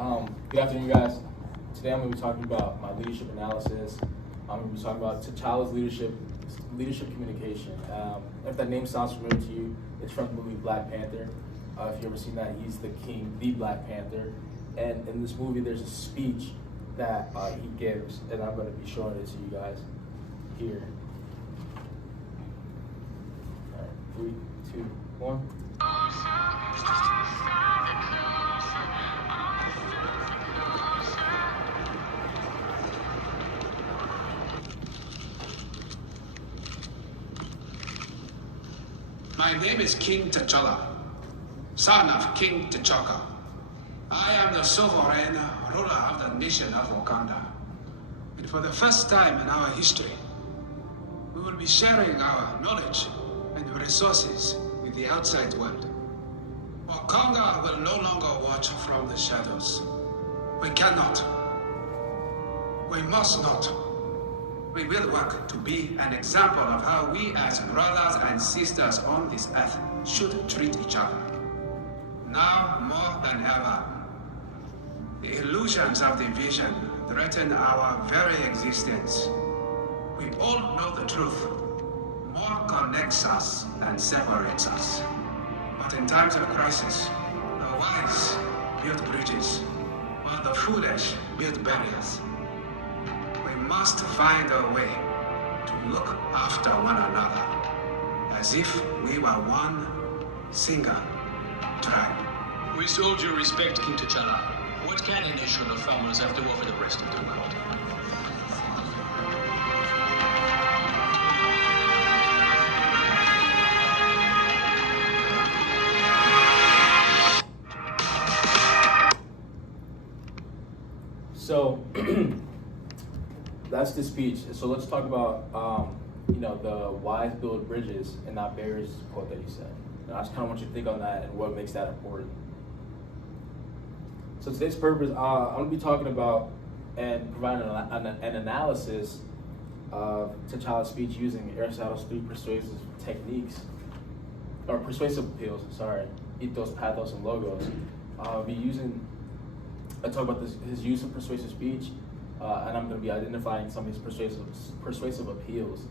Good afternoon, guys. Today I'm going to be talking about my leadership analysis. I'm going to be talking about T'Challa's leadership communication. If that name sounds familiar to you, it's from the movie Black Panther. If you've ever seen that, he's the king, the Black Panther. And in this movie, there's a speech that he gives, and I'm going to be showing it to you guys here. All right, 3, 2, 1. My name is King T'Challa, son of King T'Chaka. I am the sovereign ruler of the nation of Wakanda. And for the first time in our history, we will be sharing our knowledge and resources with the outside world. Wakanda will no longer watch from the shadows. We cannot. We must not. We will work to be an example of how we as brothers and sisters on this earth should treat each other. Now more than ever, the illusions of division threaten our very existence. We all know the truth. More connects us than separates us. But in times of crisis, the wise build bridges, while the foolish build barriers. We must find a way to look after one another as if we were one single tribe. With all due respect, King T'Challa, what can a nation of farmers have to offer the rest of the world? So that's the speech. So let's talk about the wise build bridges and not barriers quote that he said. And I just kind of want you to think on that and what makes that important. So today's purpose, I'm going to be talking about and providing an analysis of T'Challa's speech using Aristotle's 3 persuasive techniques, or persuasive appeals, ethos, pathos, and logos. I talk about his use of persuasive speech, and I'm going to be identifying some of his persuasive appeals.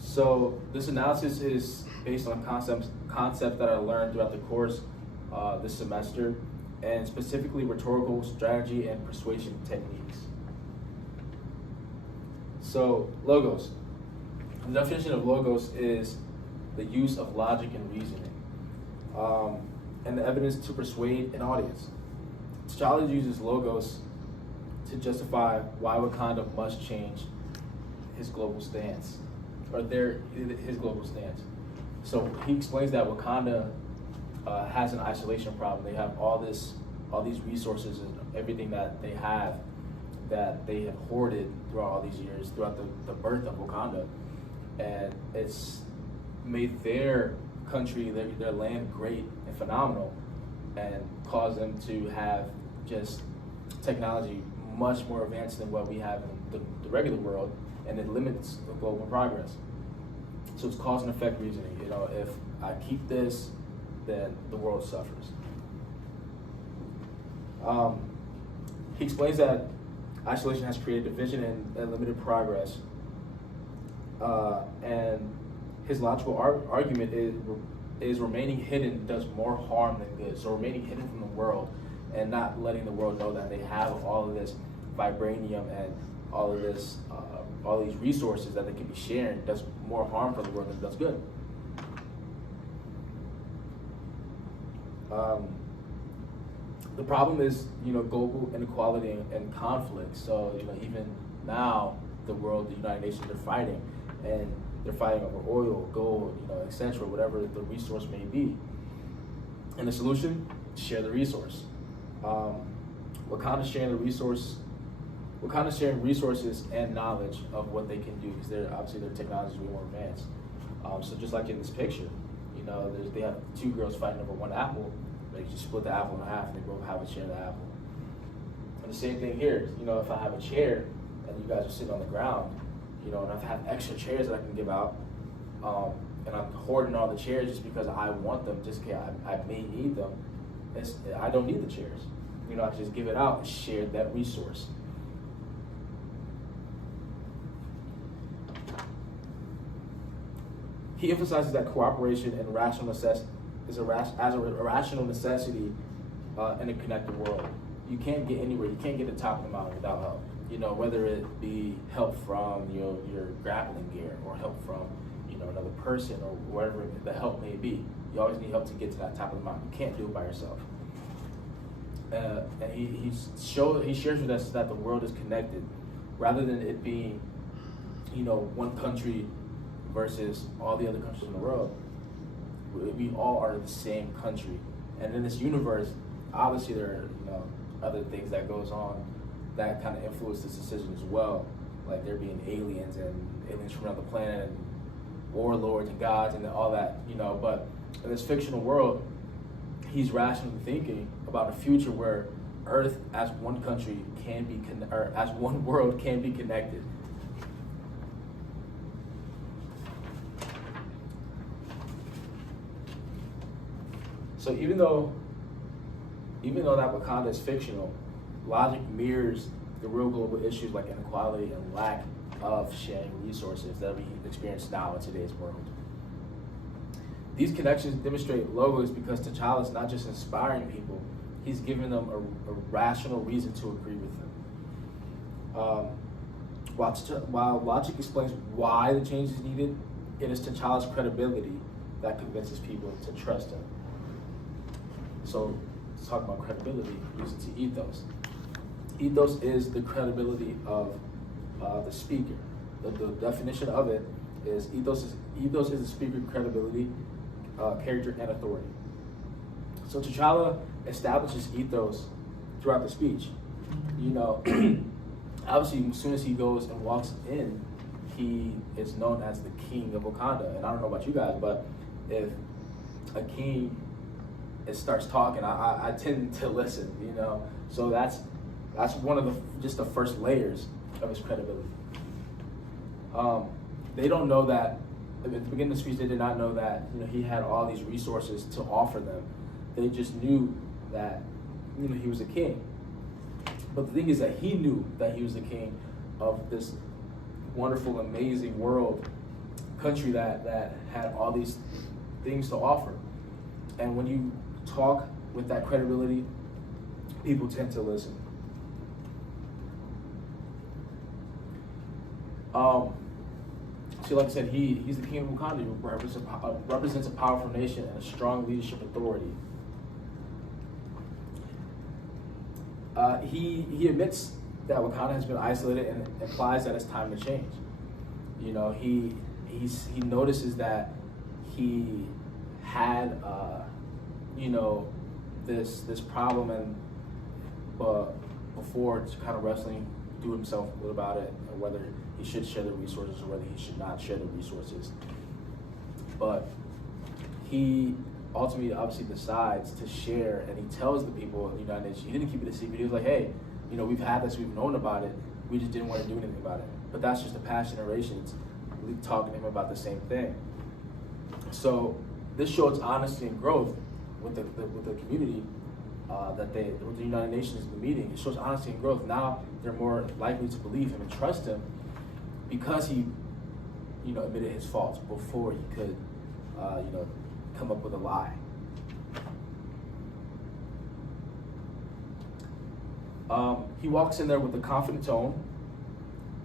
So this analysis is based on concepts that I learned throughout the course this semester, and specifically rhetorical strategy and persuasion techniques. So logos. The definition of logos is the use of logic and reasoning, and the evidence to persuade an audience. T'Challa uses logos to justify why Wakanda must change his global stance, or his global stance. So he explains that Wakanda has an isolation problem. They have all these resources and everything that they have hoarded throughout all these years, throughout the birth of Wakanda, and it's made their country, their land great and phenomenal, and caused them to have just technology much more advanced than what we have in the regular world, and it limits the global progress. So it's cause and effect reasoning. If I keep this, then the world suffers. He explains that isolation has created division and limited progress, and his logical argument is remaining hidden does more harm than good. So remaining hidden from the world and not letting the world know that they have all of this vibranium and all of this, all these resources that they can be sharing does more harm for the world than it does good. The problem is, global inequality and conflict. So, even now, the world, the United Nations, they're fighting, and they're fighting over oil, gold, etc., whatever the resource may be. And the solution: share the resource. Wakanda's sharing resources and knowledge of what they can do, because their technology is way more advanced. So just like in this picture, they have 2 girls fighting over 1 apple. They just split the apple in half, and they both have a share of the apple. And the same thing here. If I have a chair and you guys are sitting on the ground, and if I have extra chairs that I can give out, and I'm hoarding all the chairs just because I want them, just because I may need them. I don't need the chairs. You know, I just give it out and share that resource. He emphasizes that cooperation and rational necessity is a rational necessity in a connected world. You can't get anywhere. You can't get to the top of the mountain without help. You know, whether it be help from your grappling gear or help from another person or whatever the help may be. You always need help to get to that top of the mountain. You can't do it by yourself. And he shares with us that the world is connected, rather than it being, one country versus all the other countries in the world. We all are the same country, and in this universe, obviously there are other things that goes on that kind of influence this decision as well, like there being aliens from another planet and warlords and gods and all that, but in this fictional world, he's rationally thinking about a future where Earth as one country as one world can be connected. So even though that Wakanda is fictional, logic mirrors the real global issues like inequality and lack of sharing resources that we experience now in today's world. These connections demonstrate Logos because T'Challa is not just inspiring people, he's giving them a rational reason to agree with him. While logic explains why the change is needed, it is T'Challa's credibility that convinces people to trust him. So, let's talk about credibility, using to ethos. Ethos is the credibility of the speaker. The definition of it is ethos is the speaker's credibility, character, and authority. So T'Challa establishes ethos throughout the speech. Obviously, as soon as he goes and walks in, he is known as the king of Wakanda. And I don't know about you guys, but if a king starts talking, I tend to listen. So that's one of the first layers of his credibility. They don't know that at the beginning of the speech. They did not know that he had all these resources to offer them. They just knew that he was a king. But the thing is that he knew that he was the king of this wonderful, amazing country that had all these things to offer. And when you talk with that credibility, people tend to listen. So like I said, he's the king of Wakanda, who represents a powerful nation and a strong leadership authority. He admits that Wakanda has been isolated and implies that it's time to change. He notices that he had this problem but before it's kind of wrestling through himself about it, and whether he should share the resources or whether he should not share the resources. But he ultimately obviously decides to share, and he tells the people of the United Nations. He didn't keep it a secret. He was like, hey, we've had this, we've known about it, we just didn't want to do anything about it. But that's just the past generations talking to him about the same thing. So this shows honesty and growth with the community with the United Nations in the meeting. It shows honesty and growth. Now they're more likely to believe him and trust him because he, admitted his faults before he could, come up with a lie. He walks in there with a confident tone,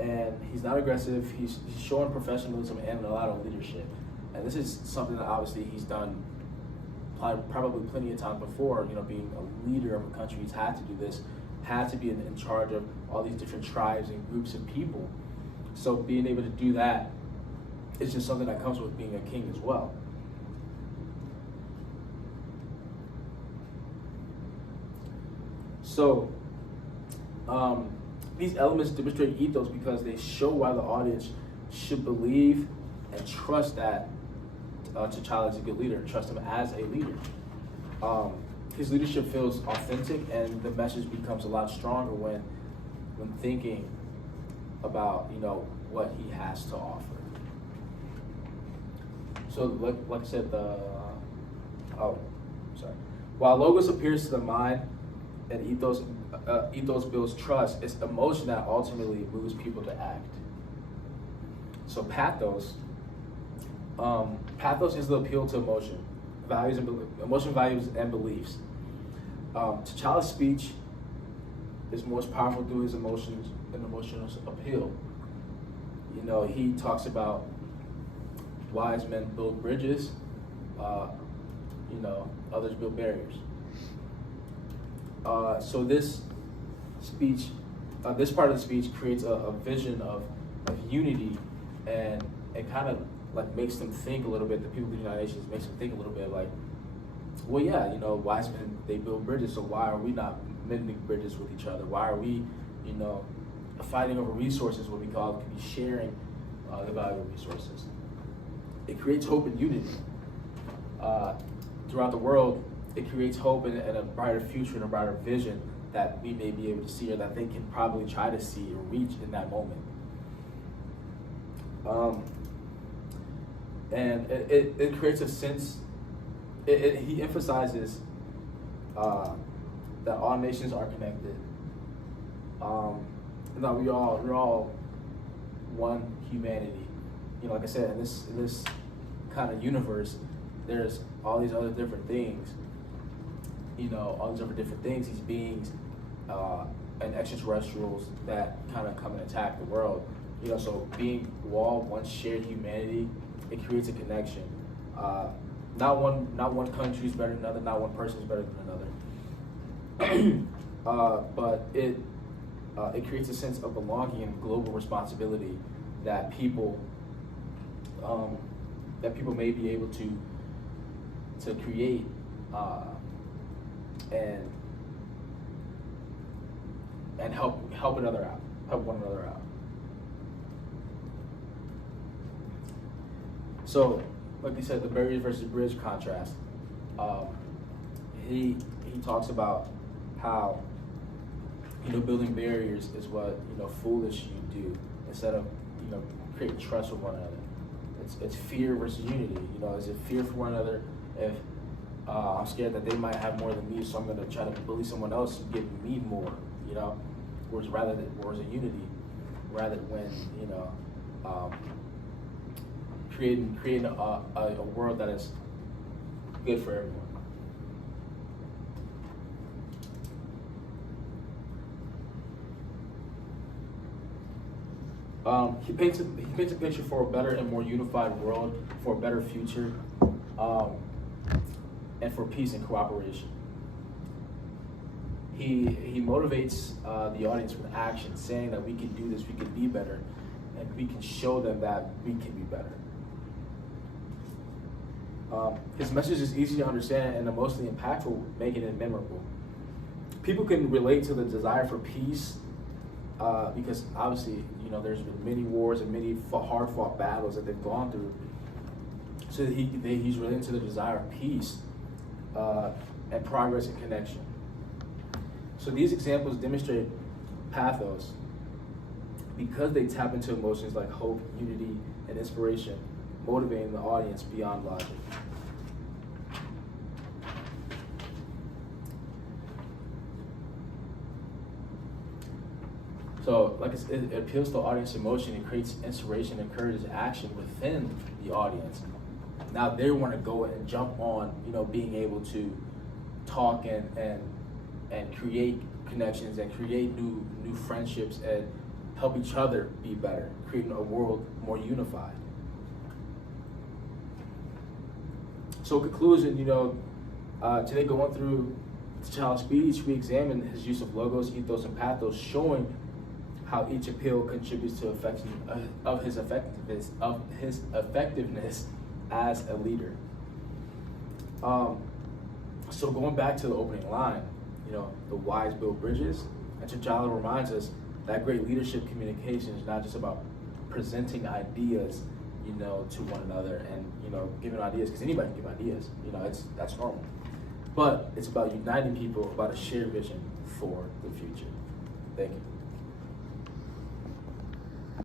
and he's not aggressive. He's showing professionalism and a lot of leadership. And this is something that obviously he's done probably plenty of times before, being a leader of a country. He's had to do this, had to be in charge of all these different tribes and groups of people. So being able to do that is just something that comes with being a king as well. So these elements demonstrate ethos because they show why the audience should believe and trust that T'Challa is a good leader, trust him as a leader. His leadership feels authentic, and the message becomes a lot stronger when thinking about what he has to offer. So like I said, while logos appears to the mind and ethos builds trust, it's emotion that ultimately moves people to act. So pathos is the appeal to emotion, values and beliefs. T'Challa's speech is most powerful through his emotions and emotional appeal. You know, he talks about wise men build bridges, others build barriers. So this part of the speech creates a vision of unity, and it kind of like makes them think a little bit. The people of the United Nations makes them think a little bit like, well, yeah, wise men, they build bridges, so why are we not mending bridges with each other? Why are we, fighting over resources, what we call could be sharing the valuable resources? It creates hope and unity. Throughout the world, it creates hope and a brighter future and a brighter vision that we may be able to see, or that they can probably try to see or reach in that moment. And it creates a sense, he emphasizes that all nations are connected, and that we're all one humanity. Like I said, in this kind of universe, there's all these other different things, all these other different things, these beings, and extraterrestrials that kind of come and attack the world. So being one shared humanity, it creates a connection. Not one country is better than another, not one person is better than another. But it creates a sense of belonging and global responsibility that people may be able to create and help one another out. So, like you said, the barriers versus bridge contrast. He talks about how building barriers is what foolish you do instead of creating trust with one another. It's fear versus unity. Is it fear for one another? If I'm scared that they might have more than me, so I'm going to try to bully someone else and give me more. Whereas a unity, rather than when creating a world that is good for everyone. He paints a picture for a better and more unified world, for a better future, and for peace and cooperation. He motivates the audience with action, saying that we can do this, we can be better, and we can show them that we can be better. His message is easy to understand and emotionally impactful, making it memorable. People can relate to the desire for peace because obviously, there's been many wars and many hard-fought battles that they've gone through. So he's relating to the desire of peace and progress and connection. So these examples demonstrate pathos because they tap into emotions like hope, unity, and inspiration, motivating the audience beyond logic. So, it appeals to audience emotion, it creates inspiration, encourages action within the audience. Now they want to go and jump on, being able to talk and create connections and create new friendships and help each other be better, creating a world more unified. So, conclusion, today going through T'Challa's speech, we examined his use of logos, ethos, and pathos, showing how each appeal contributes to his effectiveness as a leader. So going back to the opening line, the wise build bridges, and T'Challa reminds us that great leadership communication is not just about presenting ideas, to one another and giving ideas, because anybody can give ideas, that's normal. But it's about uniting people, about a shared vision for the future. Thank you.